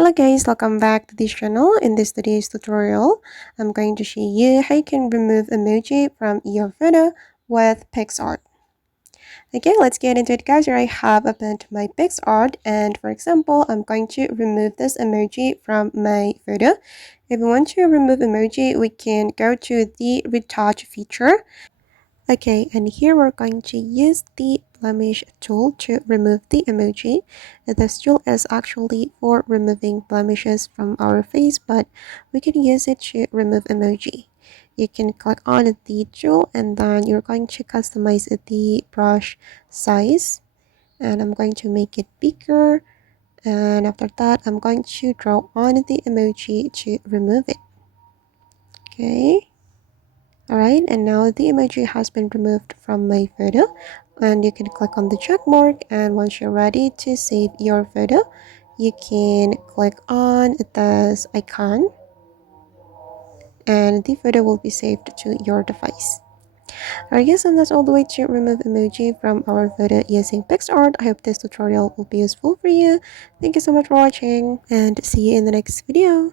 Hello guys, welcome back to this channel. In this today's tutorial, I'm going to show you how you can remove emoji from your photo with PicsArt. Okay, let's get into it guys. Here I have opened my PicsArt, and for example, I'm going to remove this emoji from my photo. If we want to remove emoji, we can go to the retouch feature. Okay, and here we're going to use the blemish tool to remove the emoji. This tool is actually for removing blemishes from our face, but we can use it to remove emoji. You can click on the tool and then you're going to customize the brush size. And I'm going to make it bigger. And after that, I'm going to draw on the emoji to remove it. Okay. Alright, and now the emoji has been removed from my photo, and you can click on the check mark, and once you're ready to save your photo, you can click on this icon and the photo will be saved to your device. Alright guys, and that's all the way to remove emoji from our photo using PicsArt. I hope this tutorial will be useful for you. Thank you so much for watching and see you in the next video.